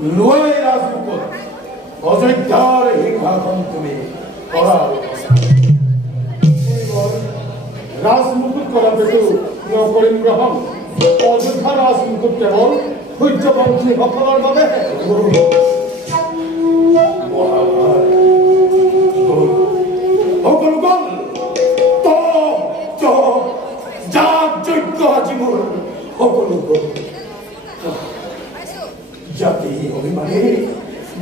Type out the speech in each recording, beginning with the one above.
লোৱাই ৰাজমুকুট অযোধ্যাৰ সিংহাসন তুমি ৰাজমুকুট কৰাটো নকৰিম গ্ৰহণ অযোধ্যা ৰাজমুকুট কেৱল সূৰ্যবংশী সকলৰ বাবে সকলো গল যাগ যজ্ঞ আজি মোৰ সকলো গল জাতি অভিমানী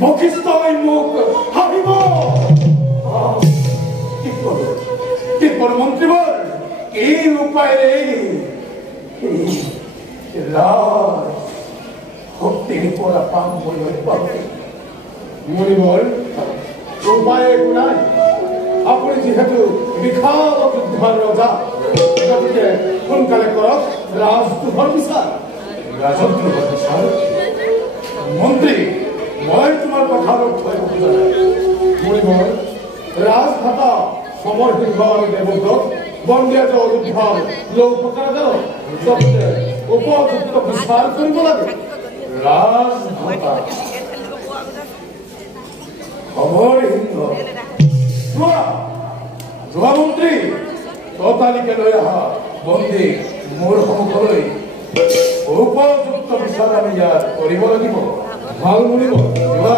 বশিষ্ঠই মোক হাৰিব কি কৰো মন্ত্ৰীবৰ এই উপায়েৰে শক্তিৰ পৰা পাম মণিবৰ উপায় একো নাই আপুনি যিহেতু বিশাল যুদ্ধৰ ৰজা গতিকে সোনকালে কৰক ৰাজদ্ৰোহৰ বিচাৰ ৰাজদ্ৰোহৰ বিচাৰ মন্ত্ৰী মই তোমাৰ কথা লক্ষ্য খোজা নাই মণিবৰ ৰাজঘাটা সমৰ সিংহ আৰ দেবব্ৰত বন্দিয়া যে অযোধ্যা লৌপকাৰ গেল সবচেয়ে উপযুক্ত বিচাৰ কৰিব লাগে ৰাজঘাটা সমৰ সিংহ যোৱা মন্ত্ৰী ততালিকে লৈ অহা বন্দী মোৰ সন্মুখলৈ উপযুক্ত বিচাৰ আমি ইয়াত কৰিব লাগিব ভাল মনিব যোৱা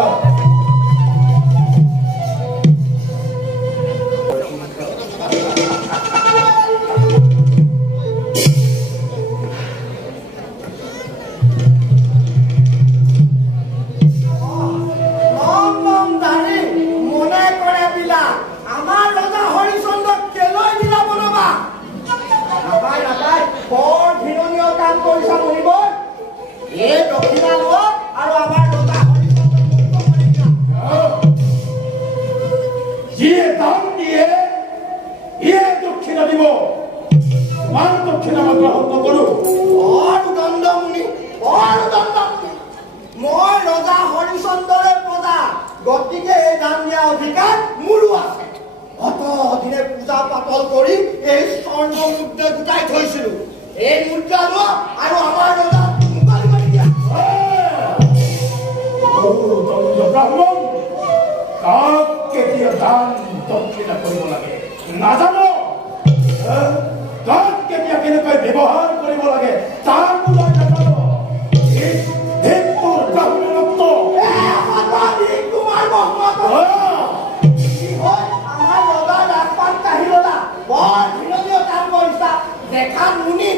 দেখা মুনি